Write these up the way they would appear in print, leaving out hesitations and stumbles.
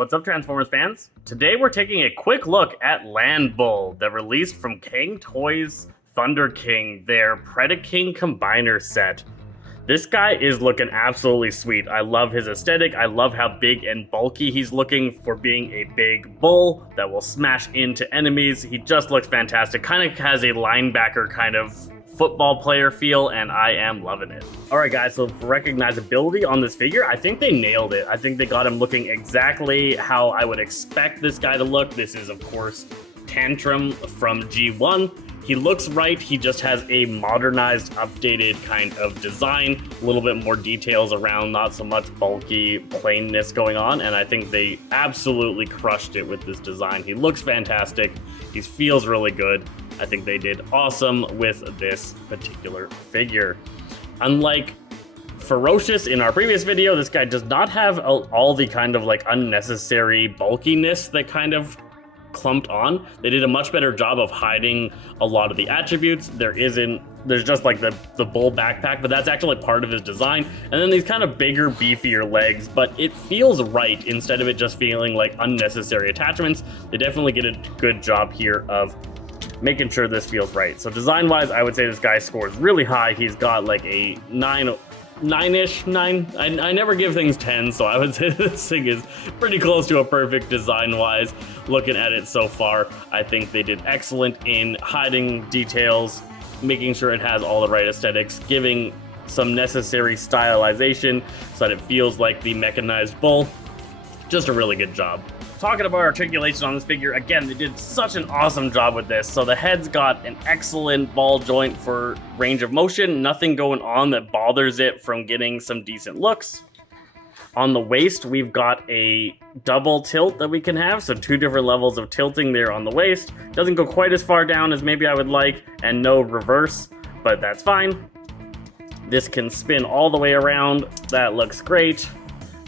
What's up, Transformers fans? Today we're taking a quick look at Land Bull that released from Cang Toys Thunderking, their Predaking combiner set. This guy is looking absolutely sweet. I love his aesthetic. I love how big and bulky he's looking for being a big bull that will smash into enemies. He just looks fantastic. Kind of has a linebacker kind of football player feel, and I am loving it. Alright guys, so for recognizability on this figure, I think they nailed it. I think they got him looking exactly how I would expect this guy to look. This is, of course, Tantrum from G1. He looks right, he just has a modernized, updated kind of design, a little bit more details around, not so much bulky plainness going on, and I think they absolutely crushed it with this design. He looks fantastic, he feels really good. I think they did awesome with this particular figure. Unlike Ferocious in our previous video, this guy does not have all the kind of like unnecessary bulkiness that kind of clumped on. They did a much better job of hiding a lot of the attributes. There's just like the bull backpack, but that's actually part of his design. And then these kind of bigger, beefier legs, but it feels right instead of it just feeling like unnecessary attachments. They definitely get a good job here of making sure this feels right. So design-wise, I would say this guy scores really high. He's got like a 9-ish. I never give things 10, so I would say this thing is pretty close to a perfect design-wise. Looking at it so far, I think they did excellent in hiding details, making sure it has all the right aesthetics, giving some necessary stylization so that it feels like the mechanized bull. Just a really good job. Talking about articulation on this figure, again, they did such an awesome job with this. So the head's got an excellent ball joint for range of motion, nothing going on that bothers it from getting some decent looks. On the waist, we've got a double tilt that we can have, so 2 different levels of tilting there on the waist. Doesn't go quite as far down as maybe I would like, and no reverse, but that's fine. This can spin all the way around, that looks great.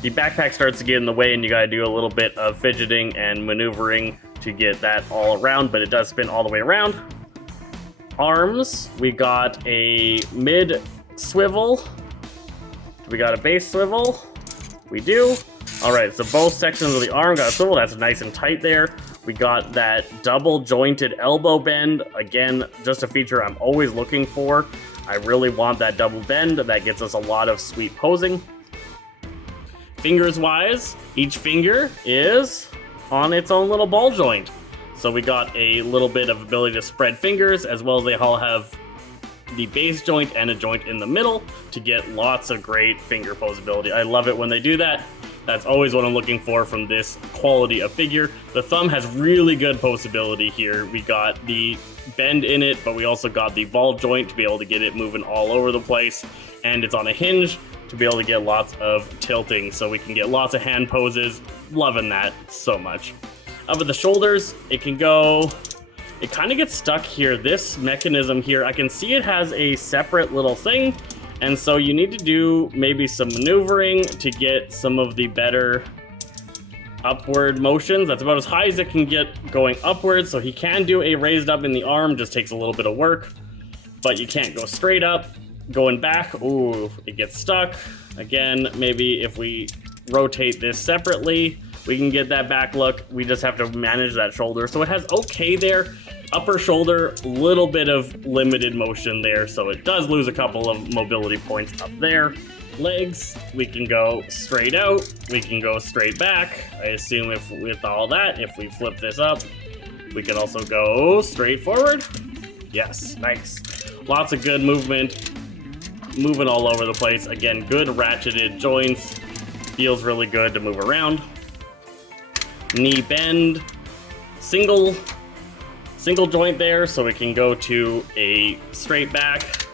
The backpack starts to get in the way and you gotta do a little bit of fidgeting and maneuvering to get that all around, but it does spin all the way around. Arms, we got a mid swivel. We got a base swivel. We do. All right, so both sections of the arm got a swivel. That's nice and tight there. We got that double jointed elbow bend. Again, just a feature I'm always looking for. I really want that double bend. That gets us a lot of sweet posing. Fingers wise, each finger is on its own little ball joint. So we got a little bit of ability to spread fingers, as well as they all have the base joint and a joint in the middle to get lots of great finger posability. I love it when they do that. That's always what I'm looking for from this quality of figure. The thumb has really good posability here. We got the bend in it, but we also got the ball joint to be able to get it moving all over the place. And it's on a hinge to be able to get lots of tilting, so we can get lots of hand poses. Loving that so much. Up at the shoulders, it kind of gets stuck here. This mechanism here, I can see it has a separate little thing, and so you need to do maybe some maneuvering to get some of the better upward motions. That's about as high as it can get going upwards, so he can do a raised up in the arm, just takes a little bit of work, but you can't go straight up. Going back, ooh, it gets stuck. Again, maybe if we rotate this separately, we can get that back look. We just have to manage that shoulder. So it has okay there. Upper shoulder, little bit of limited motion there, so it does lose a couple of mobility points up there. Legs, we can go straight out, we can go straight back. I assume if with all that, if we flip this up, we can also go straight forward. Yes, nice. Lots of good movement. Moving all over the place. Again, good ratcheted joints. Feels really good to move around. Knee bend. Single joint there, so it can go to a straight back,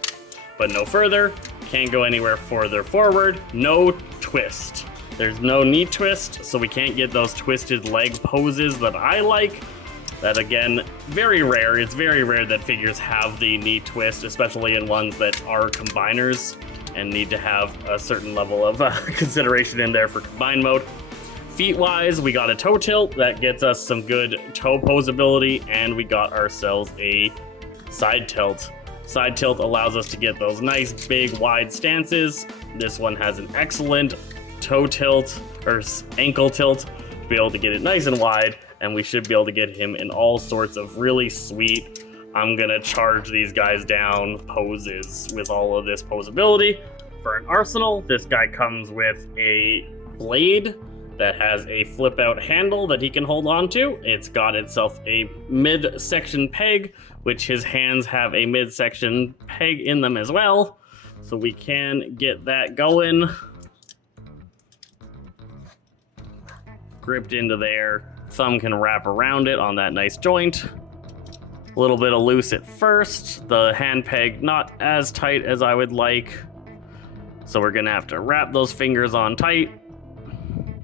but no further. Can't go anywhere further forward. No twist. There's no knee twist, so we can't get those twisted leg poses that I like. That, again, very rare. It's very rare that figures have the knee twist, especially in ones that are combiners and need to have a certain level of consideration in there for combine mode. Feet-wise, we got a toe tilt that gets us some good toe posability, and we got ourselves a side tilt. Side tilt allows us to get those nice, big, wide stances. This one has an excellent toe tilt, or ankle tilt, be able to get it nice and wide, and we should be able to get him in all sorts of really sweet, I'm gonna charge these guys down poses with all of this posability. For an arsenal, this guy comes with a blade that has a flip out handle that he can hold on to. It's got itself a midsection peg, which his hands have a midsection peg in them as well. So we can get that going. Gripped into there. Thumb can wrap around it on that nice joint. A little bit of loose at first. The hand peg not as tight as I would like. So we're gonna have to wrap those fingers on tight.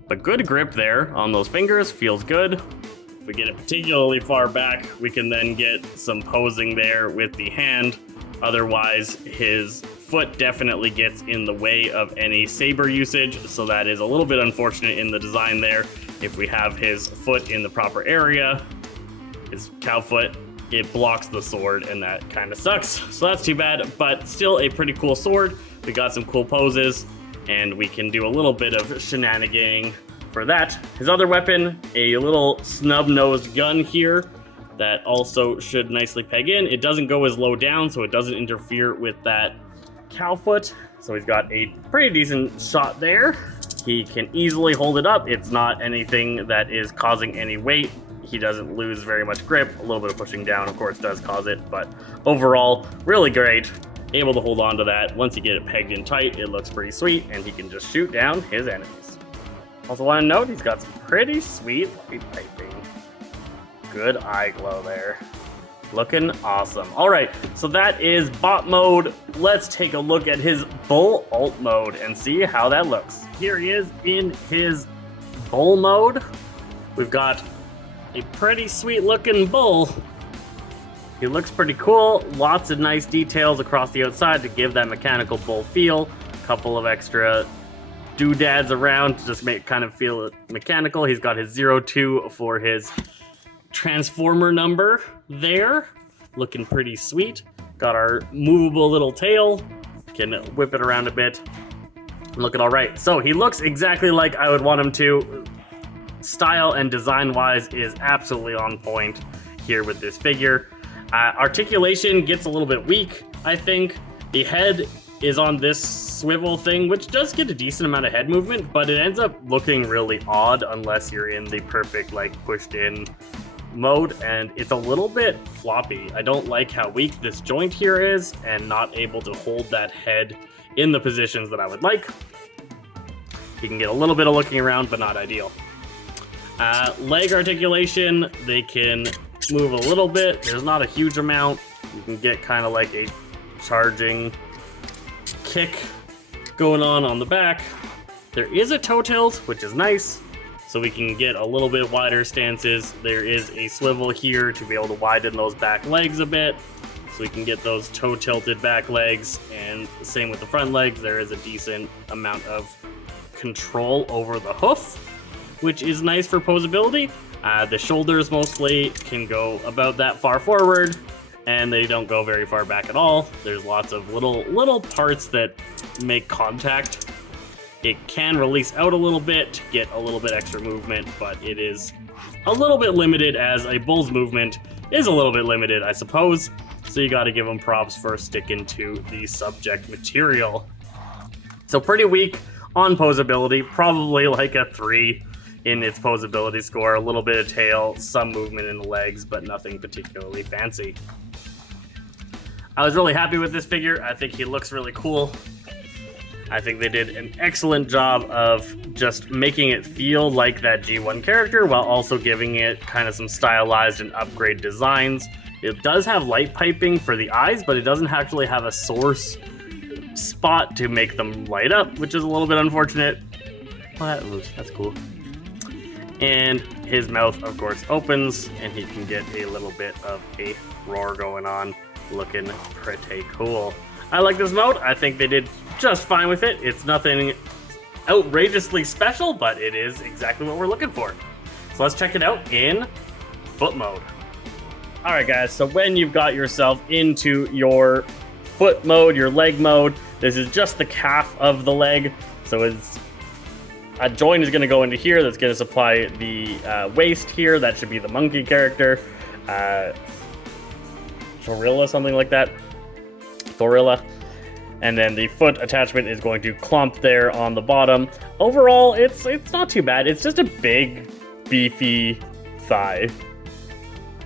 But good grip there on those fingers, feels good. If we get it particularly far back, we can then get some posing there with the hand. Otherwise, his foot definitely gets in the way of any saber usage, so that is a little bit unfortunate in the design there. If we have his foot in the proper area, his cow foot, it blocks the sword, and that kind of sucks. So that's too bad, but still a pretty cool sword. We got some cool poses, and we can do a little bit of shenaniganing for that. His other weapon, a little snub-nosed gun here that also should nicely peg in. It doesn't go as low down, so it doesn't interfere with that cow foot. So he's got a pretty decent shot there. He can easily hold it up. It's not anything that is causing any weight. He doesn't lose very much grip. A little bit of pushing down, of course, does cause it, but overall, really great. Able to hold on to that. Once you get it pegged in tight, it looks pretty sweet, and he can just shoot down his enemies. Also want to note, he's got some pretty sweet light piping. Good eye glow there. Looking awesome. All right, so that is bot mode. Let's take a look at his bull alt mode and see how that looks. Here he is in his bull mode. We've got a pretty sweet looking bull. He looks pretty cool. Lots of nice details across the outside to give that mechanical bull feel. A couple of extra doodads around to just make kind of feel mechanical. He's got his 02 for his transformer number there. Looking pretty sweet. Got our movable little tail. Can whip it around a bit. Looking all right. So he looks exactly like I would want him to. Style and design wise is absolutely on point here with this figure. Articulation gets a little bit weak, I think. The head is on this swivel thing, which does get a decent amount of head movement, but it ends up looking really odd unless you're in the perfect, like, pushed in mode, and it's a little bit floppy. I don't like how weak this joint here is and not able to hold that head in the positions that I would like. You can get a little bit of looking around, but not ideal. Leg articulation, they can move a little bit. There's not a huge amount. You can get kind of like a charging kick going on the back. There is a toe tilt, which is nice, so we can get a little bit wider stances. There is a swivel here to be able to widen those back legs a bit, so we can get those toe tilted back legs, and same with the front legs. There is a decent amount of control over the hoof, which is nice for posability. The shoulders mostly can go about that far forward, and they don't go very far back at all. There's lots of little parts that make contact. It can release out a little bit to get a little bit extra movement, but it is a little bit limited, as a bull's movement is a little bit limited, I suppose. So you gotta give them props for sticking to the subject material. So pretty weak on posability, probably like a 3 in its posability score. A little bit of tail, some movement in the legs, but nothing particularly fancy. I was really happy with this figure. I think he looks really cool. I think they did an excellent job of just making it feel like that G1 character while also giving it kind of some stylized and upgrade designs. It does have light piping for the eyes, but it doesn't actually have a source spot to make them light up, which is a little bit unfortunate. Well, that's cool. And his mouth, of course, opens, and he can get a little bit of a roar going on. Looking pretty cool. I like this mode. I think they did just fine with it. It's nothing outrageously special, but it is exactly what we're looking for. So let's check it out in foot mode. All right, guys, so when you've got yourself into your foot mode, your leg mode, this is just the calf of the leg. So it's A joint is going to go into here. That's going to supply the waist here. That should be the monkey character. Thorilla, something like that. Thorilla. And then the foot attachment is going to clump there on the bottom. Overall, it's not too bad. It's just a big, beefy thigh.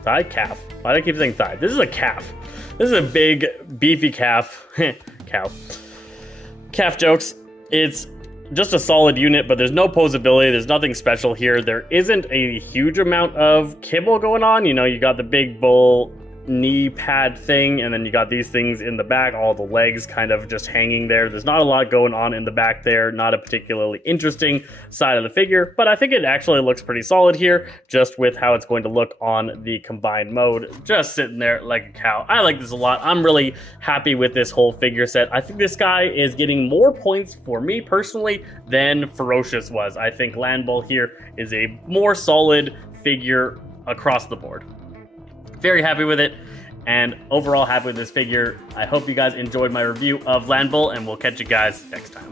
Thigh? Calf. Why do I keep saying thigh? This is a calf. This is a big, beefy calf. Cow. Calf jokes. It's just a solid unit, but there's no posability. There's nothing special here. There isn't a huge amount of kibble going on. You know, you got the big bull knee pad thing, and then you got these things in the back, all the legs kind of just hanging there. There's not a lot going on in the back there. Not a particularly interesting side of the figure, but I think it actually looks pretty solid here, just with how it's going to look on the combined mode. Just sitting there like a cow. I like this a lot. I'm really happy with this whole figure set. I think this guy is getting more points for me personally than Ferocious was. I think Land Bull here is a more solid figure across the board. Very happy with it, and overall happy with this figure. I hope you guys enjoyed my review of Land Bull, and we'll catch you guys next time.